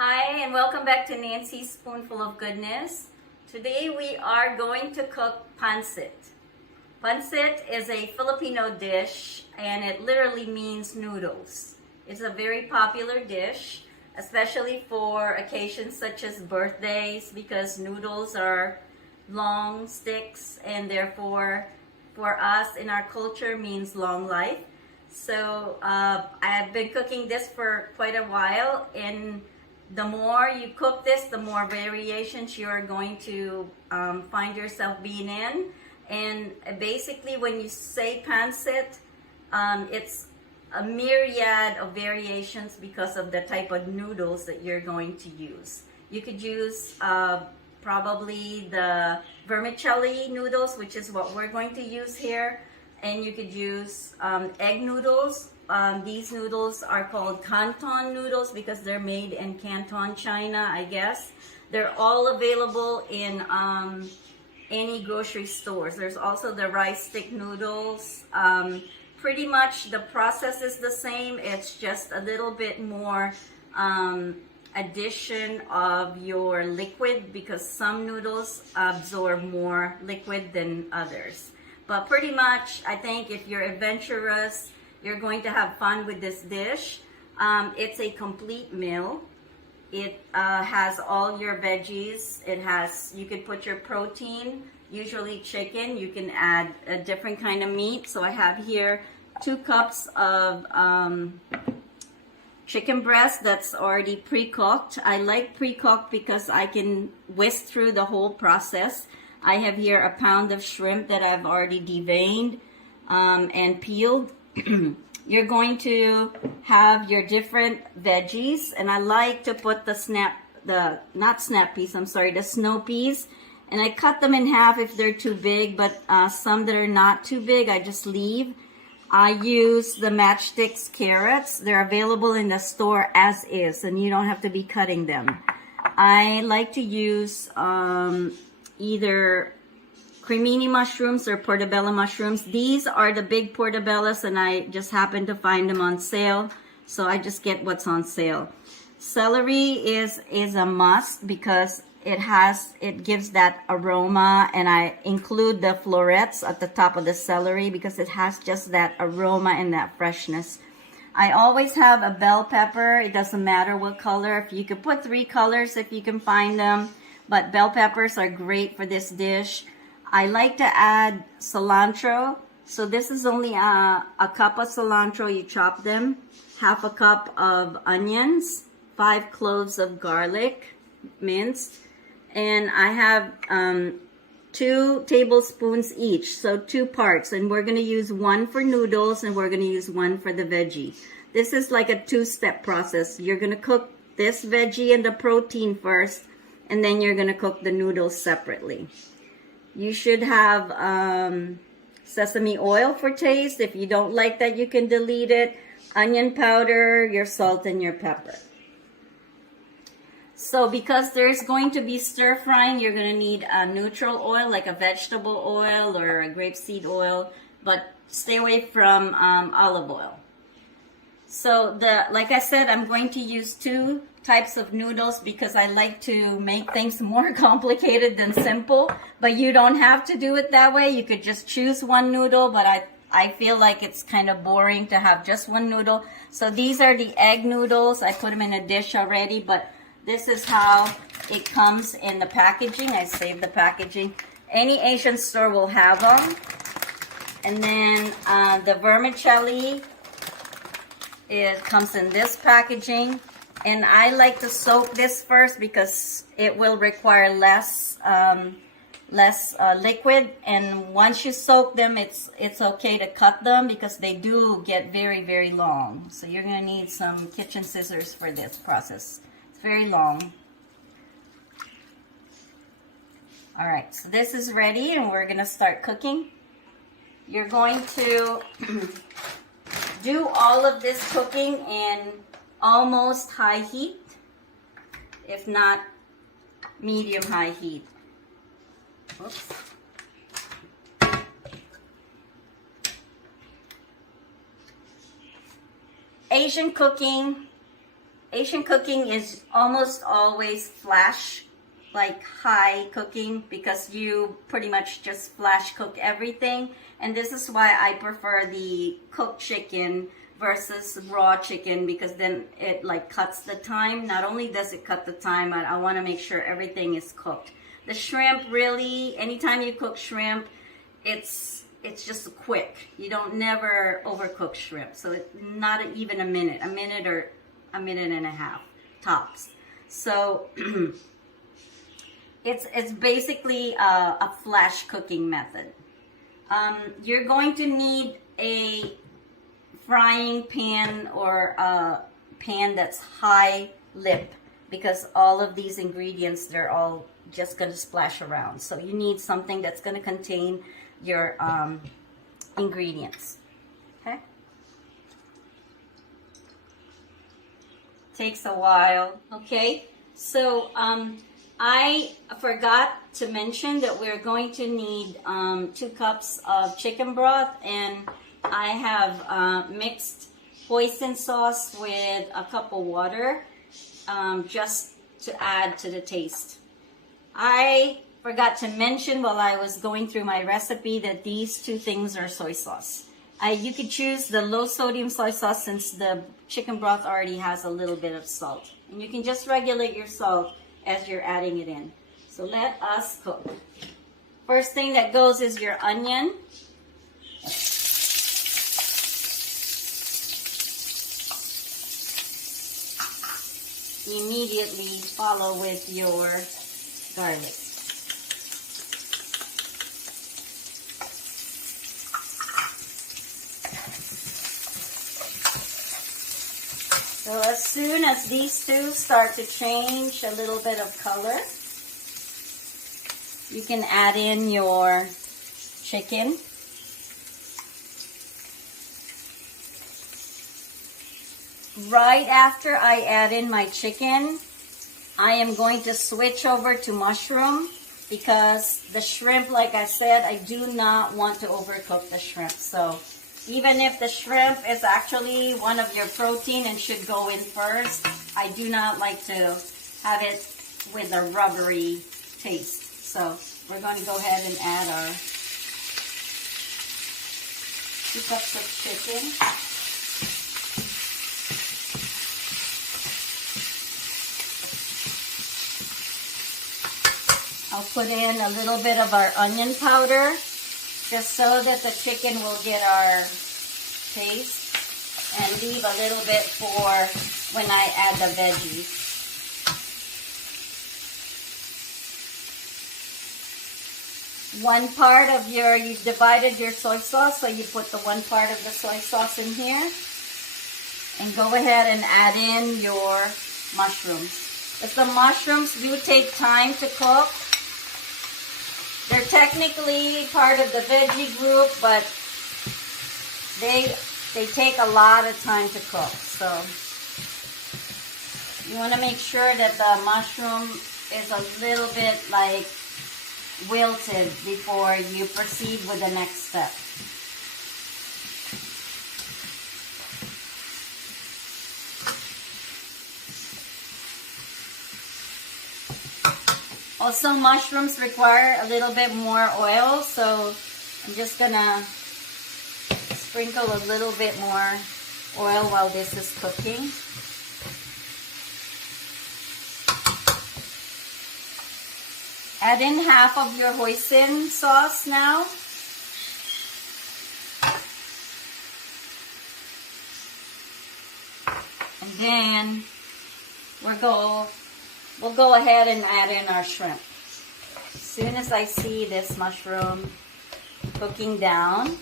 Hi, and welcome back to Nancy's Spoonful of Goodness. Today we are going to cook pancit. Pancit is a Filipino dish and it literally means noodles. It's a very popular dish, especially for occasions such as birthdays, because noodles are long sticks and therefore for us in our culture means long life. So I've been cooking this for quite a while, and the more you cook this, the more variations you are going to find yourself being in. And basically when you say pancit, it's a myriad of variations because of the type of noodles that you're going to use. You could use probably the vermicelli noodles, which is what we're going to use here. And you could use egg noodles. These noodles are called Canton noodles because they're made in Canton, China, I guess. They're all available in any grocery stores. There's also the rice stick noodles. Pretty much the process is the same. It's just a little bit more addition of your liquid because some noodles absorb more liquid than others. But pretty much, I think if you're adventurous, you're going to have fun with this dish. It's a complete meal. It has all your veggies. You could put your protein, usually chicken. You can add a different kind of meat. So I have here 2 cups of chicken breast that's already pre-cooked. I like pre-cooked because I can whisk through the whole process. I have here a pound of shrimp that I've already deveined and peeled. You're going to have your different veggies, and I like to put the snow peas, and I cut them in half if they're too big, but some that are not too big, I just leave. I use the matchsticks carrots. They're available in the store as is, and you don't have to be cutting them. I like to use either cremini mushrooms or portobello mushrooms. These are the big portobellos, and I just happen to find them on sale, so I just get what's on sale. Celery is a must because it gives that aroma, and I include the florets at the top of the celery because it has just that aroma and that freshness. I always have a bell pepper. It doesn't matter what color. If you could put 3 colors if you can find them, but bell peppers are great for this dish. I like to add cilantro. So this is only a cup of cilantro. You chop them. Half a cup of onions. 5 cloves of garlic, minced. And I have 2 tablespoons each. So 2 parts. And we're going to use 1 for noodles and we're going to use 1 for the veggie. This is like a 2-step process. You're going to cook this veggie and the protein first, and then you're going to cook the noodles separately. You should have sesame oil for taste. If you don't like that, you can delete it. Onion powder, your salt, and your pepper. So because there's going to be stir frying, you're going to need a neutral oil, like a vegetable oil or a grapeseed oil, but stay away from olive oil. So like I said, I'm going to use 2 types of noodles because I like to make things more complicated than simple, but you don't have to do it that way. You could just choose 1 noodle, but I feel like it's kind of boring to have just 1 noodle. So these are the egg noodles. I put them in a dish already, but this is how it comes in the packaging. I saved the packaging. Any Asian store will have them. And then the vermicelli, it comes in this packaging. And I like to soak this first because it will require less liquid. And once you soak them, it's okay to cut them because they do get very, very long. So you're going to need some kitchen scissors for this process. It's very long. All right, so this is ready and we're going to start cooking. You're going to do all of this cooking in almost high heat, if not medium high heat. Oops. Asian cooking Asian cooking is almost always flash, like high cooking, because you pretty much just flash cook everything. And this is why I prefer the cooked chicken versus raw chicken, because then it like cuts the time. Not only does it cut the time, but I want to make sure everything is cooked. The shrimp, really, anytime you cook shrimp, it's just quick. You don't never overcook shrimp. So it's not even a minute or a minute and a half tops. So it's basically a flash cooking method. You're going to need a frying pan or a pan that's high lip, because all of these ingredients, they're all just going to splash around. So you need something that's going to contain your ingredients. Okay? Takes a while. Okay? So I forgot to mention that we're going to need 2 cups of chicken broth, and I have mixed hoisin sauce with a cup of water just to add to the taste. I forgot to mention while I was going through my recipe that these 2 things are soy sauce. You could choose the low sodium soy sauce, since the chicken broth already has a little bit of salt. And you can just regulate your salt as you're adding it in. So let us cook. First thing that goes is your onion. Immediately follow with your garlic. So as soon as these 2 start to change a little bit of color, you can add in your chicken. Right after I add in my chicken, I am going to switch over to mushroom, because the shrimp, like I said, I do not want to overcook the shrimp. So even if the shrimp is actually one of your protein and should go in first, I do not like to have it with a rubbery taste. So we're going to go ahead and add our 2 cups of chicken. I'll put in a little bit of our onion powder, just so that the chicken will get our taste, and leave a little bit for when I add the veggies. One part of you've divided your soy sauce, so you put the 1 part of the soy sauce in here, and go ahead and add in your mushrooms. If the mushrooms do take time to cook, they're technically part of the veggie group, but they take a lot of time to cook. So you want to make sure that the mushroom is a little bit like wilted before you proceed with the next step. Also, mushrooms require a little bit more oil, so I'm just gonna sprinkle a little bit more oil while this is cooking. Add in half of your hoisin sauce now. And then we'll go ahead and add in our shrimp. As soon as I see this mushroom cooking down,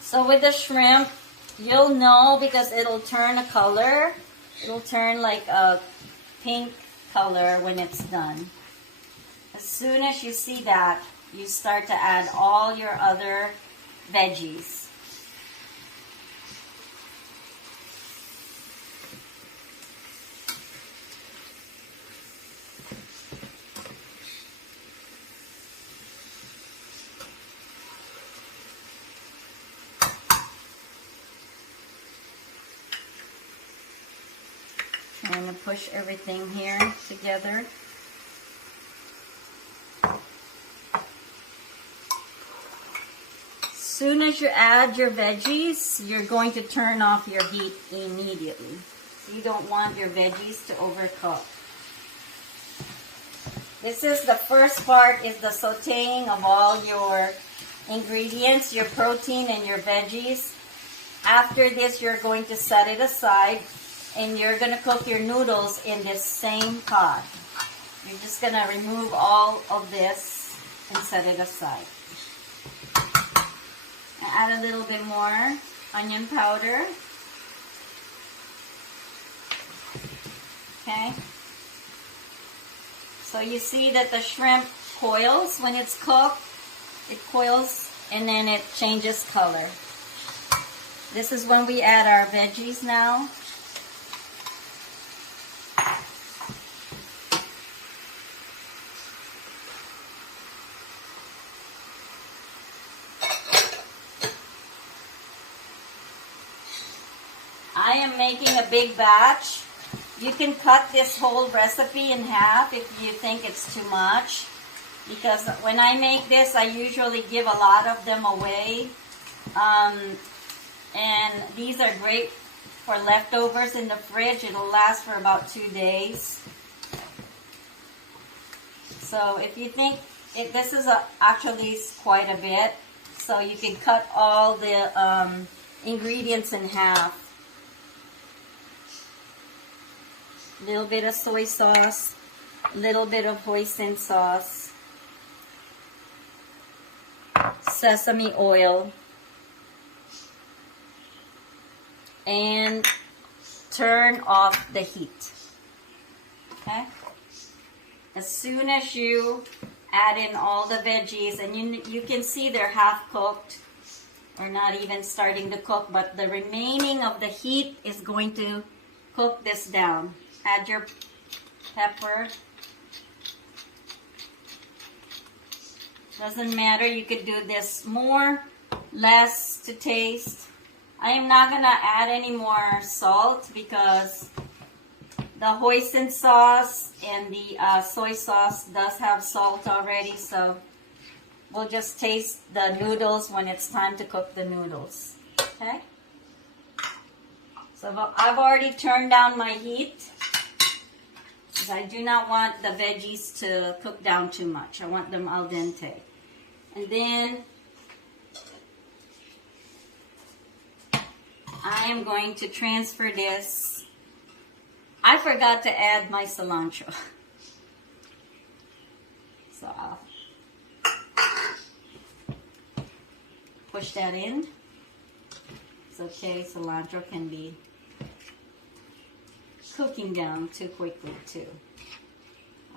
so with the shrimp, you'll know because it'll turn a color. It'll turn like a pink color when it's done. As soon as you see that, you start to add all your other veggies. I'm going to push everything here together. As soon as you add your veggies, you're going to turn off your heat immediately. So you don't want your veggies to overcook. This is the first part, is the sauteing of all your ingredients, your protein and your veggies. After this, you're going to set it aside. And you're going to cook your noodles in this same pot. You're just going to remove all of this and set it aside. And add a little bit more onion powder. Okay. So you see that the shrimp coils when it's cooked. It coils and then it changes color. This is when we add our veggies now. I am making a big batch. You can cut this whole recipe in half if you think it's too much. Because when I make this, I usually give a lot of them away. And these are great for leftovers in the fridge. It'll last for about 2 days. So if you think, this is actually quite a bit. So you can cut all the ingredients in half. Little bit of soy sauce, little bit of hoisin sauce, sesame oil, and turn off the heat. Okay? As soon as you add in all the veggies, and you can see they're half cooked or not even starting to cook, but the remaining of the heat is going to cook this down. Add your pepper. Doesn't matter, you could do this more, less to taste. I am not going to add any more salt because the hoisin sauce and the soy sauce does have salt already, so we'll just taste the noodles when it's time to cook the noodles. Okay? So I've already turned down my heat. I do not want the veggies to cook down too much. I want them al dente. And then I am going to transfer this. I forgot to add my cilantro. So I'll push that in. It's okay, cilantro can be cooking down too quickly too.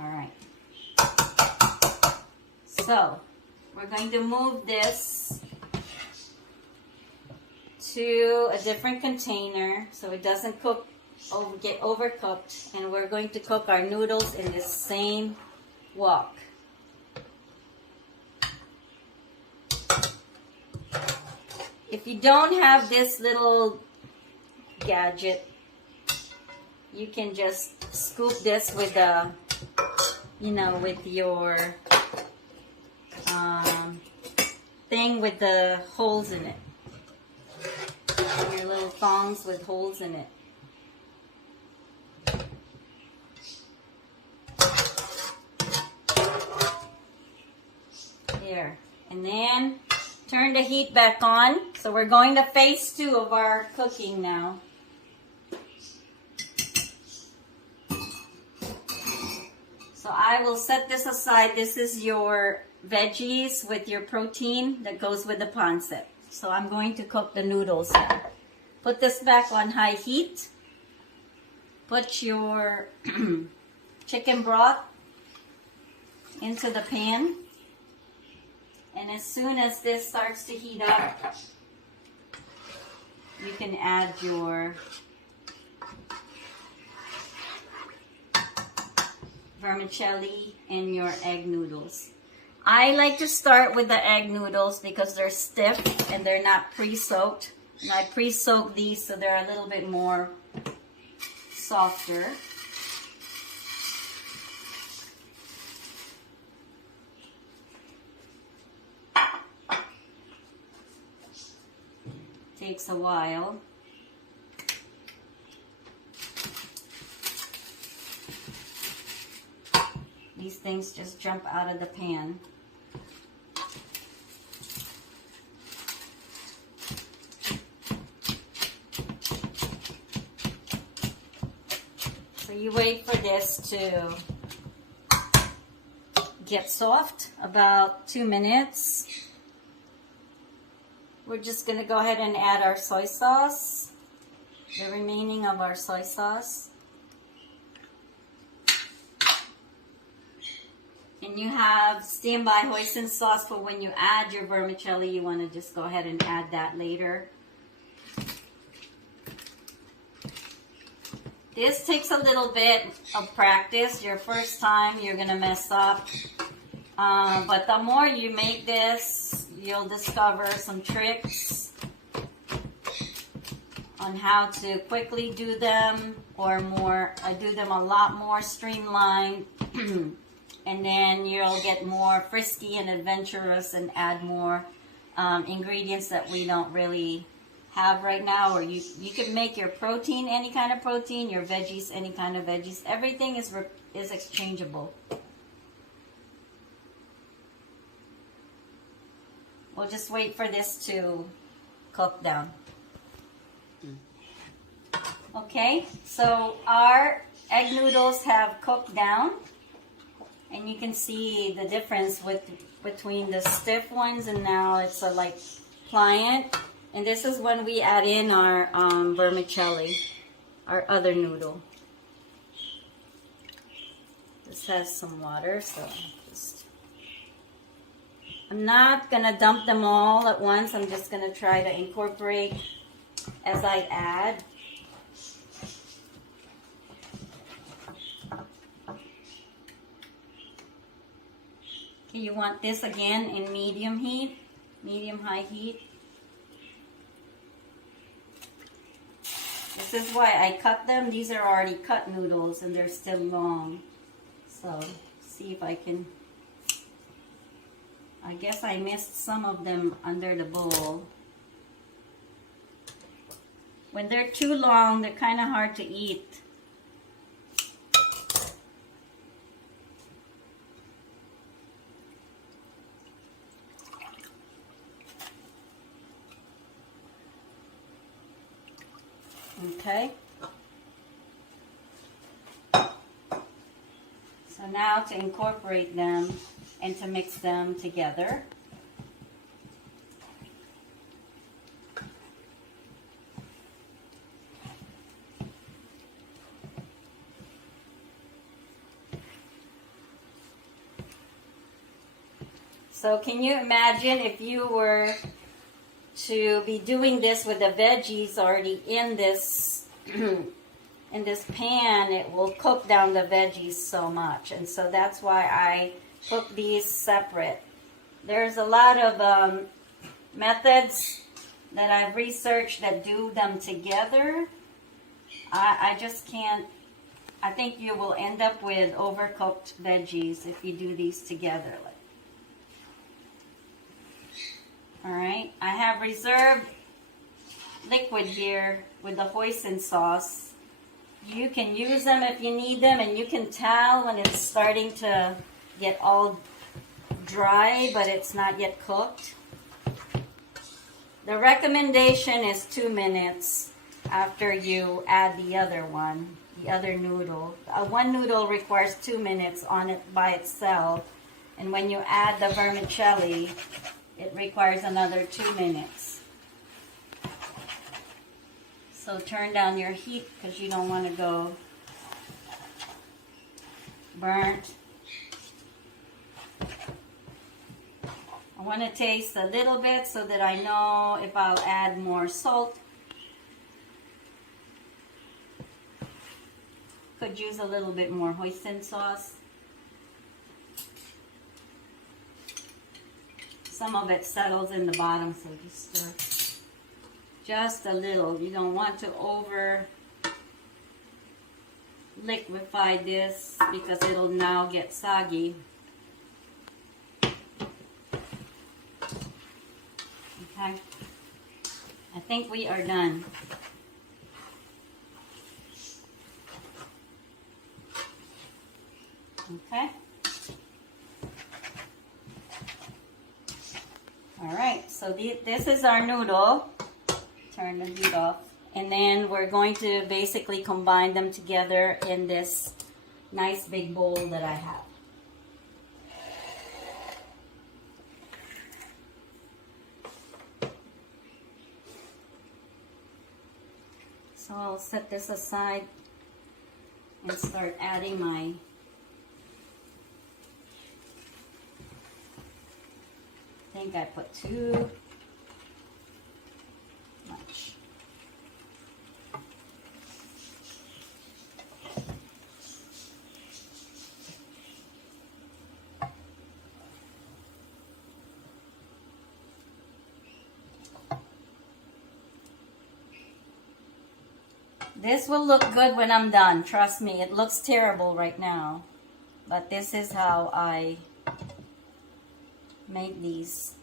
All right. So we're going to move this to a different container so it doesn't get overcooked, and we're going to cook our noodles in this same wok. If you don't have this little gadget, you can just scoop this with a, with your thing with the holes in it. Your little thongs with holes in it. There. And then turn the heat back on. So we're going to phase 2 of our cooking now. So I will set this aside. This is your veggies with your protein that goes with the pancit. So I'm going to cook the noodles now. Put this back on high heat. Put your chicken broth into the pan. And as soon as this starts to heat up, you can add your vermicelli and your egg noodles. I like to start with the egg noodles because they're stiff and they're not pre-soaked. And I pre-soak these so they're a little bit more softer. Takes a while. These things just jump out of the pan. So you wait for this to get soft, about 2 minutes. We're just going to go ahead and add our soy sauce, the remaining of our soy sauce. And you have standby hoisin sauce for when you add your vermicelli. You want to just go ahead and add that later. This takes a little bit of practice. Your first time, you're going to mess up. But the more you make this, you'll discover some tricks on how to quickly do them, or do them a lot more streamlined. And then you'll get more frisky and adventurous and add more ingredients that we don't really have right now. Or you can make your protein any kind of protein, your veggies any kind of veggies. Everything is exchangeable. We'll just wait for this to cook down. Okay, so our egg noodles have cooked down. And you can see the difference between the stiff ones and now it's like pliant. And this is when we add in our vermicelli, our other noodle. This has some water, so I'm not going to dump them all at once. I'm just going to try to incorporate as I add. Okay, you want this again in medium heat, medium-high heat. This is why I cut them. These are already cut noodles and they're still long. So, see if I can... I guess I missed some of them under the bowl. When they're too long, they're kind of hard to eat. Okay. So now to incorporate them and to mix them together. So can you imagine if you were to be doing this with the veggies already in this in this pan, it will cook down the veggies so much. And so that's why I cook these separate. There's a lot of methods that I've researched that do them together. I just can't. I think you will end up with overcooked veggies if you do these together. Alright, I have reserved liquid here with the hoisin sauce. You can use them if you need them, and you can tell when it's starting to get all dry, but it's not yet cooked. The recommendation is 2 minutes after you add the other one, the other noodle. One noodle requires 2 minutes on it by itself, and when you add the vermicelli, it requires another 2 minutes. So turn down your heat because you don't want to go burnt. I want to taste a little bit so that I know if I'll add more salt. Could use a little bit more hoisin sauce. Some of it settles in the bottom, so just stir just a little. You don't want to over liquefy this because it'll now get soggy. Okay, I think we are done. Okay. All right, so this is our noodle. Turn the heat off. And then we're going to basically combine them together in this nice big bowl that I have. So I'll set this aside and start adding my I think I put too much. This will look good when I'm done. Trust me, it looks terrible right now. But this is how I make these.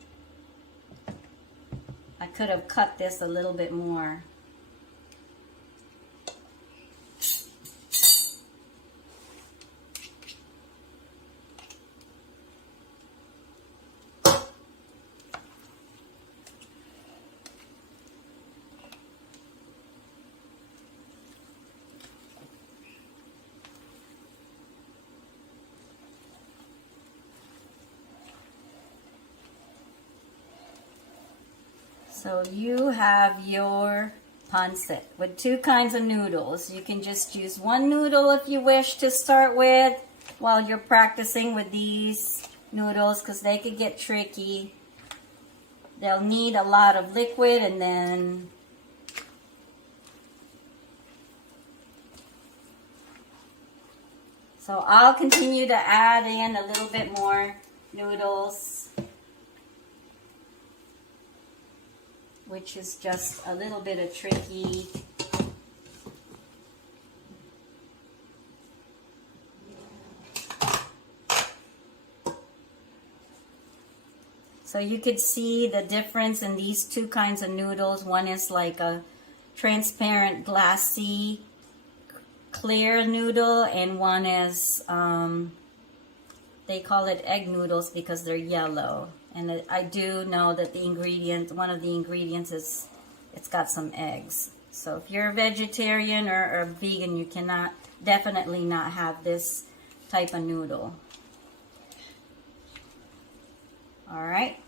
I could have cut this a little bit more. So you have your pancit with two kinds of noodles. You can just use one noodle if you wish to start with while you're practicing with these noodles because they could get tricky. They'll need a lot of liquid and then so I'll continue to add in a little bit more noodles, which is just a little bit of tricky. So you could see the difference in these two kinds of noodles. One is like a transparent, glassy, clear noodle, and one is, they call it egg noodles because they're yellow. And I do know that the ingredient, one of the ingredients is, it's got some eggs. So if you're a vegetarian or a vegan, you cannot, definitely not have this type of noodle. All right.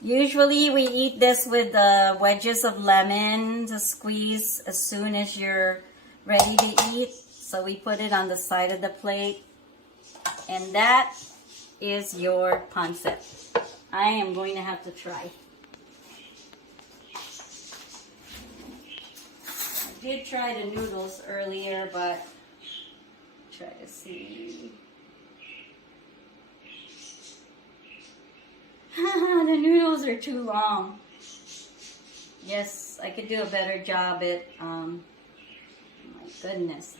Usually we eat this with wedges of lemon to squeeze as soon as you're ready to eat. So we put it on the side of the plate. And that is your pancit. I am going to have to try. I did try the noodles earlier, but try to see. The noodles are too long. Yes, I could do a better job at, my goodness.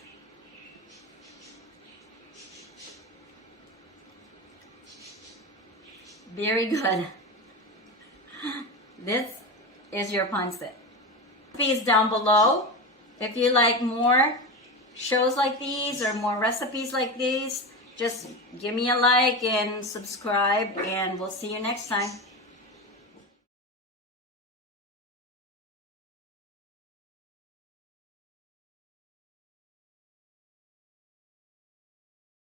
Very good. This is your pancit. Please down below if you like more shows like these or more recipes like these. Just give me a like and subscribe, and we'll see you next time.